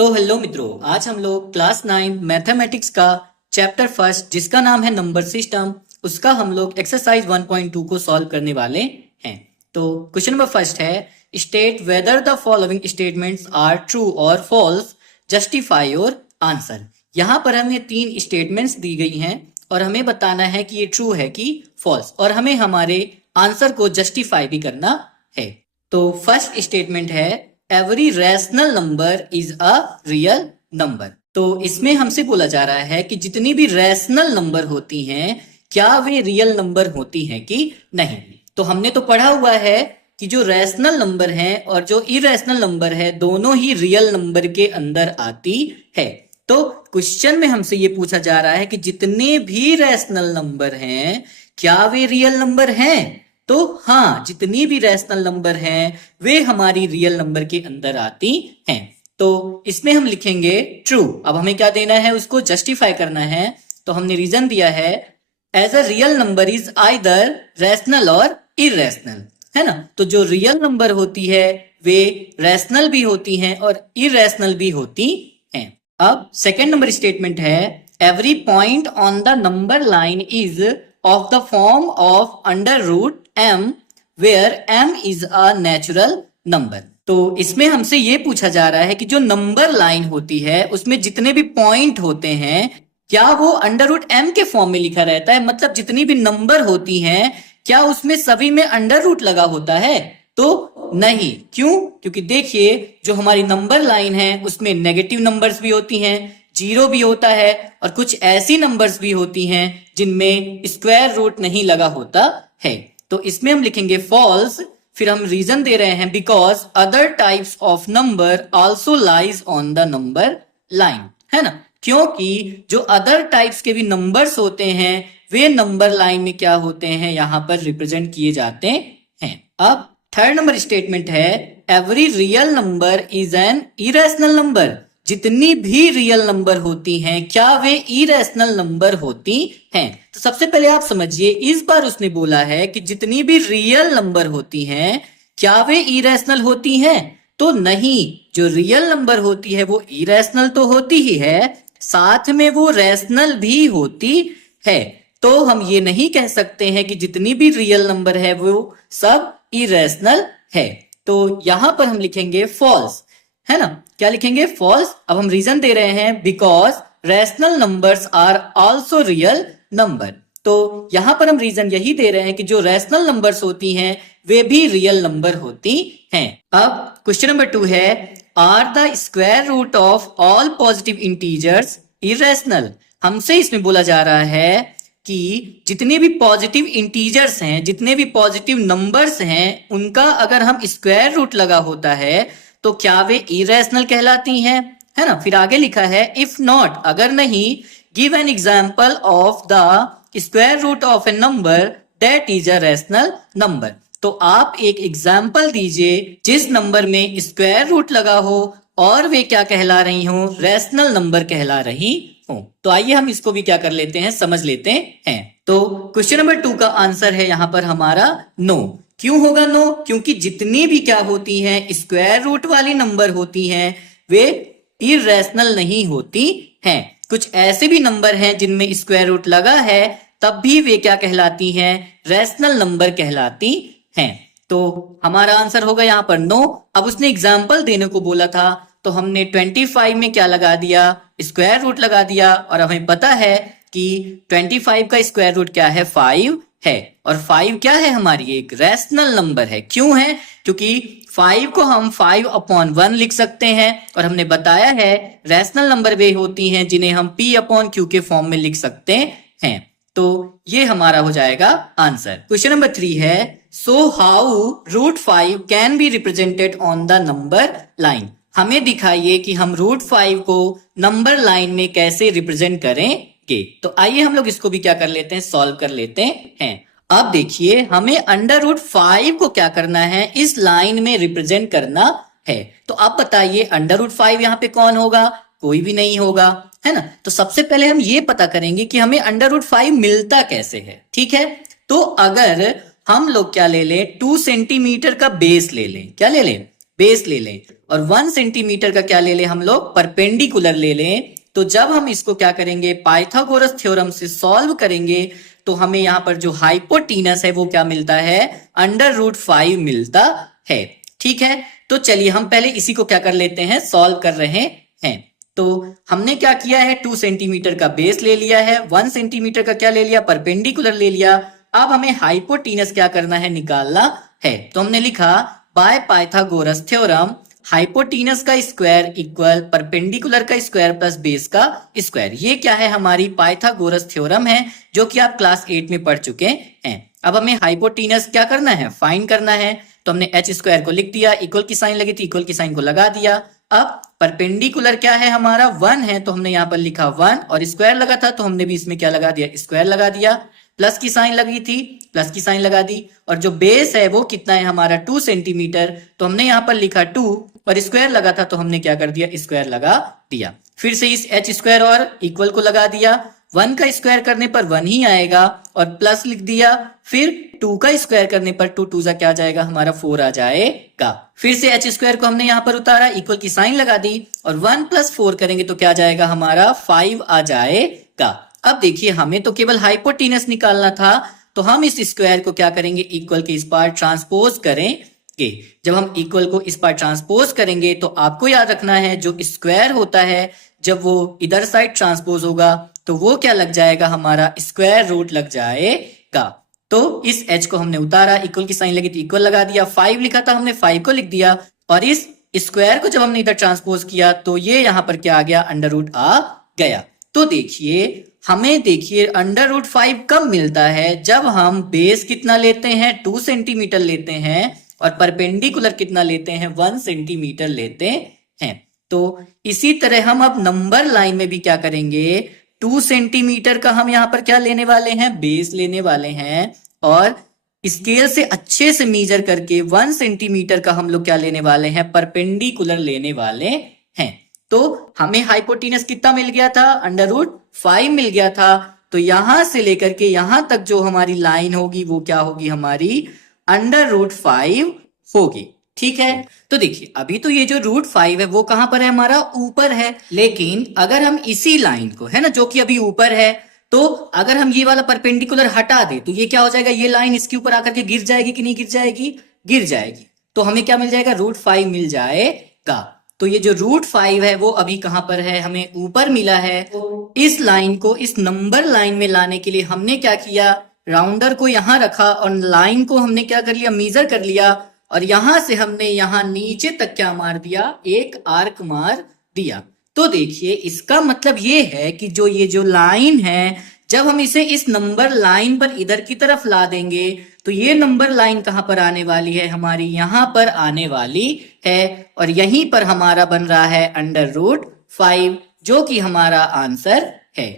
तो हेलो मित्रों, आज हम लोग क्लास 9 मैथमेटिक्स का चैप्टर फर्स्ट जिसका नाम है नंबर सिस्टम, उसका हम लोग एक्सरसाइज 1.2 को सॉल्व करने वाले हैं। तो क्वेश्चन नंबर फर्स्ट है, state whether the following statements are true और फॉल्स, जस्टिफाई योर आंसर। यहाँ पर हमें 3 स्टेटमेंट्स दी गई हैं और हमें बताना है कि ये ट्रू है कि फॉल्स, और हमें हमारे आंसर को जस्टिफाई भी करना है। तो फर्स्ट स्टेटमेंट है, every rational number is a real number. तो इसमें हमसे बोला जा रहा है कि जितनी भी रैशनल नंबर होती हैं क्या वे रियल नंबर होती हैं कि नहीं। तो हमने तो पढ़ा हुआ है कि जो रैशनल नंबर है और जो इरेशनल नंबर है दोनों ही रियल नंबर के अंदर आती है। तो क्वेश्चन में हमसे ये पूछा जा रहा है कि जितने भी रैशनल नंबर हैं क्या वे रियल नंबर हैं। तो हाँ, जितनी भी रैशनल नंबर हैं वे हमारी रियल नंबर के अंदर आती हैं। तो इसमें हम लिखेंगे ट्रू। अब हमें क्या देना है, उसको जस्टिफाई करना है। तो हमने रीजन दिया है, as a real number is either rational और इरेशनल, है ना। तो जो रियल नंबर होती है वे रैशनल भी होती हैं और इरेशनल भी होती हैं। अब सेकेंड नंबर स्टेटमेंट है, every point on the number line is of the form of under root m where m is a natural number। तो इसमें हमसे ये पूछा जा रहा है कि जो नंबर लाइन होती है उसमें जितने भी पॉइंट होते हैं क्या वो अंडर रूट m के फॉर्म में लिखा रहता है। मतलब जितनी भी नंबर होती हैं क्या उसमें सभी में अंडर रूट लगा होता है। तो नहीं, क्यों? क्योंकि देखिए जो हमारी नंबर लाइन है उसमें नेगेटिव नंबर्स भी होती हैं, जीरो भी होता है और कुछ ऐसी नंबर्स भी होती हैं जिनमें स्क्वायर रूट नहीं लगा होता है। तो इसमें हम लिखेंगे फॉल्स। फिर हम रीजन दे रहे हैं, because other types of number also lies on the number line, है ना। क्योंकि जो अदर टाइप्स के भी नंबर्स होते हैं वे नंबर लाइन में क्या होते हैं, यहां पर रिप्रेजेंट किए जाते हैं। अब थर्ड नंबर स्टेटमेंट है, every real number is an irrational number. जितनी भी रियल नंबर होती हैं क्या वे इरेशनल नंबर होती हैं। तो सबसे पहले आप समझिए, इस बार उसने बोला है कि जितनी भी रियल नंबर होती हैं क्या वे इरेशनल होती हैं। तो नहीं, जो रियल नंबर होती है वो इरेशनल तो होती ही है, साथ में वो रैशनल भी होती है। तो हम ये नहीं कह सकते हैं कि जितनी भी रियल नंबर है वो सब इरेशनल है। तो यहां पर हम लिखेंगे फॉल्स, है ना। क्या लिखेंगे? फॉल्स। अब हम रीजन दे रहे हैं, because rational numbers are also real number. तो यहां पर हम रीजन यही दे रहे हैं कि जो रैशनल नंबर्स होती हैं वे भी रियल नंबर होती हैं। अब क्वेश्चन नंबर 2 है, are the square root of all positive integers irrational. हमसे इसमें बोला जा रहा है कि जितने भी पॉजिटिव इंटीजर्स हैं, जितने भी पॉजिटिव नंबर्स हैं, उनका अगर हम स्क्वायर रूट लगा होता है तो क्या वे इरेशनल कहलाती हैं, है ना। फिर आगे लिखा है, इफ नॉट, अगर नहीं, give an example of the square root of a number that is a rational number. तो आप एक एग्जाम्पल दीजिए जिस नंबर में स्क्वायर रूट लगा हो और वे क्या कहला रही हो, रैशनल नंबर कहला रही हो। तो आइए हम इसको भी क्या कर लेते हैं, समझ लेते हैं। तो क्वेश्चन नंबर 2 का आंसर है यहां पर हमारा नो। क्यों होगा नो? क्योंकि जितनी भी क्या होती हैं स्क्वायर रूट वाली नंबर होती हैं वे इरेशनल नहीं होती हैं। कुछ ऐसे भी नंबर हैं जिनमें स्क्वायर रूट लगा है तब भी वे क्या कहलाती हैं, रैशनल नंबर कहलाती हैं। तो हमारा आंसर होगा यहाँ पर नो। अब उसने एग्जाम्पल देने को बोला था तो हमने 25 में क्या लगा दिया, स्क्वायर रूट लगा दिया, और हमें पता है कि 25 का स्क्वायर रूट क्या है, 5 है। और 5 क्या है, हमारी एक रैशनल नंबर है। क्यों है? क्योंकि 5 को हम 5/1 लिख सकते हैं और हमने बताया है रैशनल नंबर वे होती हैं जिन्हें हम p/q के फॉर्म में लिख सकते हैं। तो ये हमारा हो जाएगा आंसर। क्वेश्चन नंबर 3 है, so how √5 can be represented on the number line. हमें दिखाइए कि हम √5 को नंबर लाइन में कैसे रिप्रेजेंट करेंगे। तो आइए हम लोग इसको भी क्या कर लेते हैं, सॉल्व कर लेते हैं। अब देखिए हमें अंडर √5 को क्या करना है, इस लाइन में रिप्रेजेंट करना है। तो आप बताइए अंडर √5 यहाँ पे कौन होगा, कोई भी नहीं होगा, है ना। तो सबसे पहले हम ये पता करेंगे कि हमें अंडर √5 मिलता कैसे है, ठीक है। तो अगर हम लोग क्या ले लें, 2 सेंटीमीटर का बेस ले लें। क्या ले लें? बेस ले लें और 1 सेंटीमीटर का क्या ले लें हम लोग, परपेंडिकुलर ले लें। तो जब हम इसको क्या करेंगे, पाइथागोरस थ्योरम से सॉल्व करेंगे तो हमें यहाँ पर जो हाइपोटीनस है वो क्या मिलता है, √5 मिलता है। ठीक है, तो चलिए हम पहले इसी को क्या कर लेते हैं, सॉल्व कर रहे हैं। तो हमने क्या किया है, 2 सेंटीमीटर का बेस ले लिया है, 1 सेंटीमीटर का क्या ले लिया, परपेंडिकुलर ले लिया। अब हमें हाइपोटीनस क्या करना है, निकालना है। तो हमने लिखा बाय पाइथागोरस थ्योरम हाइपोटीनस का स्क्वायर इक्वल परपेंडिकुलर का स्क्वायर प्लस बेस का स्क्वायर। ये क्या है, हमारी पाइथागोरस थ्योरम है जो कि आप क्लास 8 में पढ़ चुके हैं। अब हमें हाइपोटीनस क्या करना है, फाइंड करना है। तो हमने h स्क्वायर को लिख दिया, इक्वल की साइन लगी थी, इक्वल की साइन को लगा दिया। अब परपेंडिकुलर क्या है हमारा, 1 है, तो हमने यहाँ पर लिखा 1 और स्क्वायर लगा था तो हमने भी इसमें क्या लगा दिया, स्क्वायर लगा दिया। प्लस की साइन लगी थी, प्लस की साइन लगा दी। और जो बेस है वो कितना है हमारा, 2 सेंटीमीटर, तो हमने यहाँ पर लिखा 2 और स्क्वायर लगा था तो हमने क्या कर दिया, स्क्वायर लगा दिया। फिर से इस h स्क्वायर और इक्वल को लगा दिया, 1 का स्क्वायर करने पर 1 ही आएगा और प्लस लिख दिया। फिर 2 का स्क्वायर करने पर 2 2 क्या आ जाएगा हमारा, 4 आ जाएगा। फिर से h स्क्वायर को हमने यहाँ पर उतारा, इक्वल की साइन लगा दी और 1 + 4 करेंगे तो क्या आ जाएगा हमारा, 5 आ जाएगा। अब देखिए हमें तो केवल हाइपोटीनस निकालना था, तो हम इस स्क्वायर को क्या करेंगे, इक्वल के इस पार ट्रांसपोज करेंगे। जब हम इक्वल को इस पार ट्रांसपोज करेंगे तो आपको याद रखना है जो स्क्वायर होता है जब वो इधर साइड ट्रांसपोज होगा तो वो क्या लग जाएगा हमारा, स्क्वायर रूट लग जाएगा। तो इस h को हमने उतारा, इक्वल की साइन लगी थी, इक्वल लगा दिया। 5 लिखा था हमने, 5 को लिख दिया और इस स्क्वायर को जब हमने इधर ट्रांसपोज किया तो ये यहाँ पर क्या आ गया, √ आ गया। तो देखिए हमें देखिए √5 कब मिलता है, जब हम बेस कितना लेते हैं, 2 सेंटीमीटर लेते हैं और परपेंडिकुलर कितना लेते हैं, 1 सेंटीमीटर लेते हैं। तो इसी तरह हम अब नंबर लाइन में भी क्या करेंगे, 2 सेंटीमीटर का हम यहाँ पर क्या लेने वाले हैं, बेस लेने वाले हैं और स्केल से अच्छे से मेजर करके 1 सेंटीमीटर का हम लोग क्या लेने वाले हैं, परपेंडिकुलर लेने वाले हैं। तो हमें हाइपोटीनस कितना मिल गया था, √5 मिल गया था। तो यहां से लेकर के यहां तक जो हमारी लाइन होगी वो क्या होगी, हमारी √5 होगी। ठीक है, तो देखिए अभी तो ये जो √5 है वो कहां पर है, हमारा ऊपर है। लेकिन अगर हम इसी लाइन को, है ना, जो कि अभी ऊपर है, तो अगर हम ये वाला परपेंडिकुलर हटा दे तो ये क्या हो जाएगा, ये लाइन इसके ऊपर आकर के गिर जाएगी कि नहीं गिर जाएगी, गिर जाएगी। तो हमें क्या मिल जाएगा, √5 मिल जाएगा। तो ये जो √5 है वो अभी कहां पर है, हमें ऊपर मिला है। तो इस लाइन को इस नंबर लाइन में लाने के लिए हमने क्या किया, राउंडर को यहां रखा और लाइन को हमने क्या कर लिया, मेजर कर लिया और यहां से हमने यहां नीचे तक क्या मार दिया, एक आर्क मार दिया। तो देखिए इसका मतलब ये है कि जो ये जो लाइन है, जब हम इसे इस नंबर लाइन पर इधर की तरफ ला देंगे तो ये नंबर लाइन कहां पर आने वाली है, हमारी यहां पर आने वाली है और यहीं पर हमारा बन रहा है √5 जो कि हमारा आंसर है।